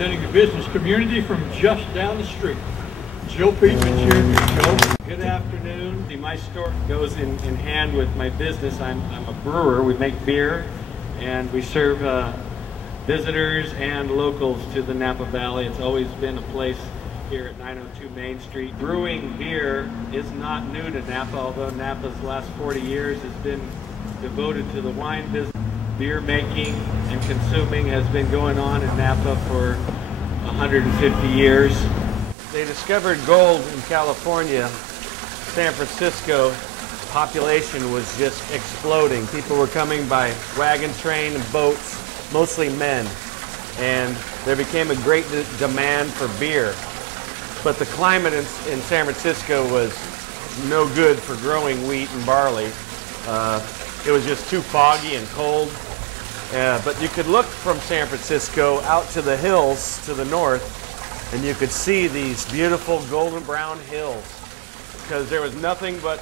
representing the business community from just down the street. Joe Peatman Jr. Joe. Good afternoon. My store goes in hand with my business. I'm a brewer. We make beer and we serve visitors and locals to the Napa Valley. It's always been a place here at 902 Main Street. Brewing beer is not new to Napa, although Napa's last 40 years has been devoted to the wine business. Beer making and consuming has been going on in Napa for 150 years. They discovered gold in California. San Francisco population was just exploding. People were coming by wagon train and boats, mostly men, and there became a great demand for beer. But the climate in San Francisco was no good for growing wheat and barley. It was just too foggy and cold. But you could look from San Francisco out to the hills to the north, and you could see these beautiful golden brown hills, because there was nothing but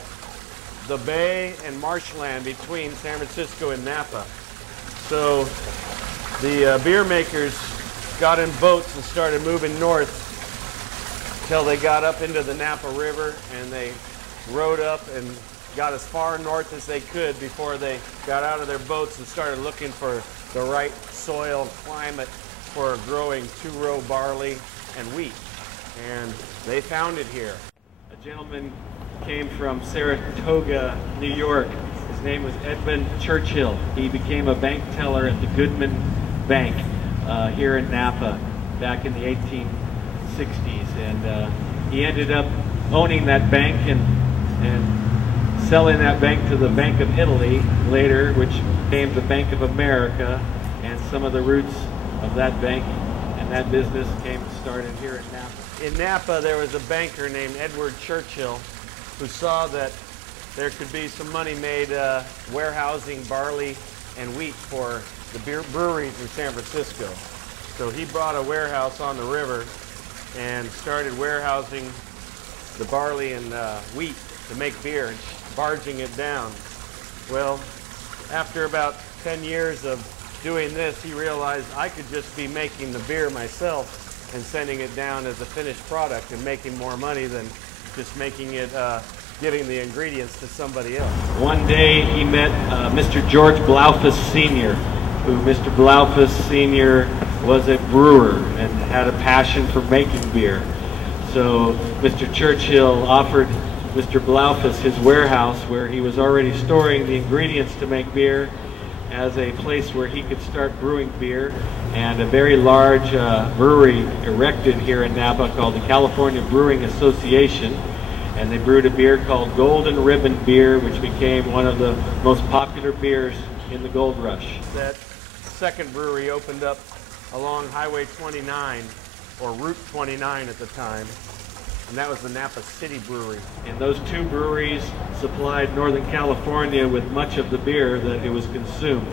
the bay and marshland between San Francisco and Napa. So the beer makers got in boats and started moving north until they got up into the Napa River, and they rode up and got as far north as they could before they got out of their boats and started looking for the right soil and climate for growing two-row barley and wheat. And they found it here. A gentleman came from Saratoga, New York. His name was Edmund Churchill. He became a bank teller at the Goodman Bank here in Napa back in the 1860s. And he ended up owning that bank and selling that bank to the Bank of Italy later, which became the Bank of America, and some of the roots of that bank and that business came started here in Napa. In Napa, there was a banker named Edward Churchill who saw that there could be some money made warehousing barley and wheat for the breweries in San Francisco. So he brought a warehouse on the river and started warehousing the barley and wheat to make beer, and barging it down. Well, after about 10 years of doing this, he realized I could just be making the beer myself and sending it down as a finished product and making more money than just making it, giving the ingredients to somebody else. One day he met Mr. George Blaufus Sr., who Mr. Blaufus Sr. was a brewer and had a passion for making beer. So Mr. Churchill offered Mr. Blaufus his warehouse, where he was already storing the ingredients to make beer, as a place where he could start brewing beer. And a very large brewery erected here in Napa called the California Brewing Association, and they brewed a beer called Golden Ribbon Beer, which became one of the most popular beers in the gold rush. That second brewery opened up along Highway 29, or Route 29 at the time, and that was the Napa City Brewery. And those two breweries supplied Northern California with much of the beer that it was consumed.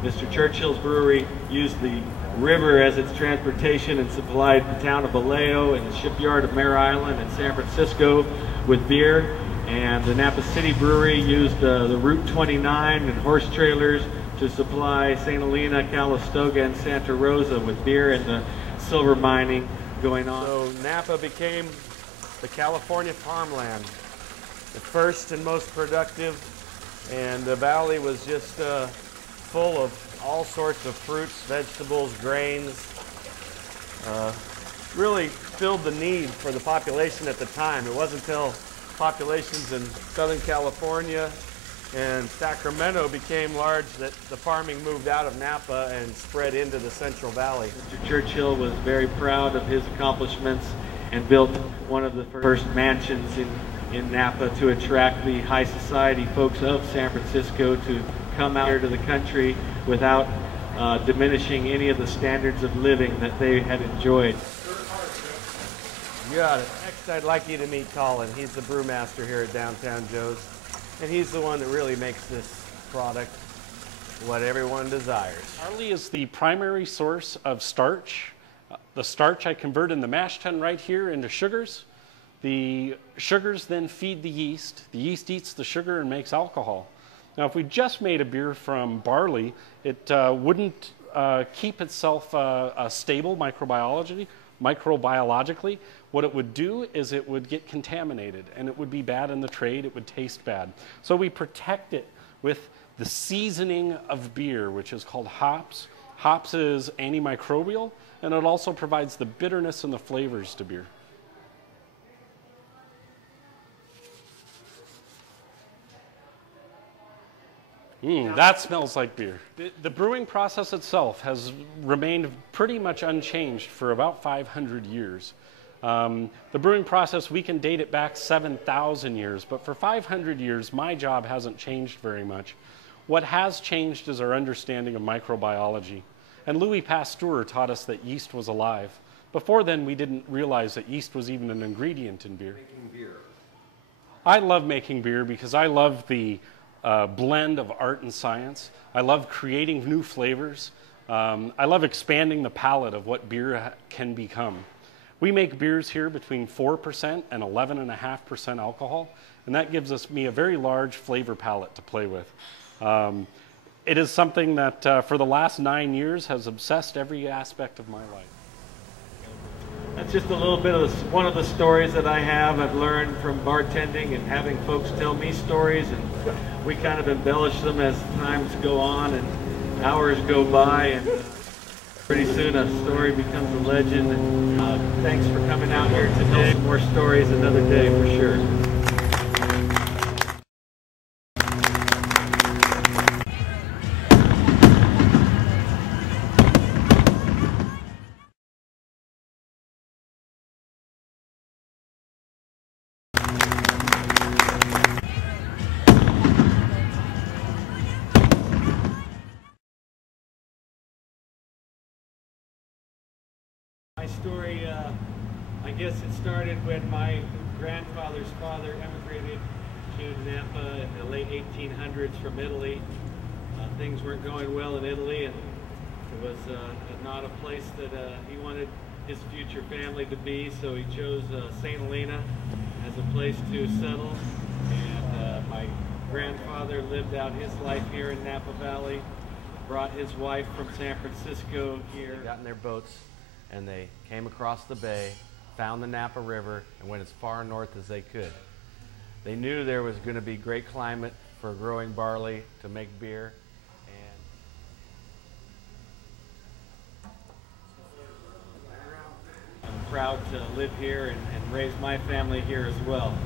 Mr. Churchill's brewery used the river as its transportation and supplied the town of Vallejo and the shipyard of Mare Island and San Francisco with beer. And the Napa City Brewery used the Route 29 and horse trailers to supply St. Helena, Calistoga, and Santa Rosa with beer, and the silver mining going on. So Napa became the California farmland, the first and most productive, and the valley was just full of all sorts of fruits, vegetables, grains. Really filled the need for the population at the time. It wasn't until populations in Southern California and Sacramento became large that the farming moved out of Napa and spread into the Central Valley. Mr. Churchill was very proud of his accomplishments and built one of the first mansions in Napa to attract the high society folks of San Francisco to come out here to the country without diminishing any of the standards of living that they had enjoyed. You got it. Next, I'd like you to meet Colin. He's the brewmaster here at Downtown Joe's, and he's the one that really makes this product what everyone desires. Barley is the primary source of starch. The starch I convert in the mash tun right here into sugars. The sugars then feed the yeast. The yeast eats the sugar and makes alcohol. Now, if we just made a beer from barley, it wouldn't keep itself stable microbiologically, what it would do is it would get contaminated and it would be bad in the trade, it would taste bad. So we protect it with the seasoning of beer, which is called hops. Hops is antimicrobial, and it also provides the bitterness and the flavors to beer. That smells like beer. The brewing process itself has remained pretty much unchanged for about 500 years. The brewing process, we can date it back 7,000 years, but for 500 years, my job hasn't changed very much. What has changed is our understanding of microbiology. And Louis Pasteur taught us that yeast was alive. Before then, we didn't realize that yeast was even an ingredient in beer. Making beer. I love making beer because I love the blend of art and science. I love creating new flavors. I love expanding the palette of what beer can become. We make beers here between 4% and 11.5% alcohol, and that gives me a very large flavor palette to play with. It is something that for the last 9 years has obsessed every aspect of my life. That's just a little bit of one of the stories that I have. I've learned from bartending and having folks tell me stories, and we kind of embellish them as times go on and hours go by, and pretty soon a story becomes a legend. And thanks for coming out here today. More stories another day for sure. My story, I guess it started when my grandfather's father emigrated to Napa in the late 1800s from Italy. Things weren't going well in Italy, and it was not a place that he wanted his future family to be, so he chose St. Helena as a place to settle. And my grandfather lived out his life here in Napa Valley, brought his wife from San Francisco here. They got in their boats and they came across the bay, found the Napa River, and went as far north as they could. They knew there was going to be great climate for growing barley to make beer. I'm proud to live here and raise my family here as well.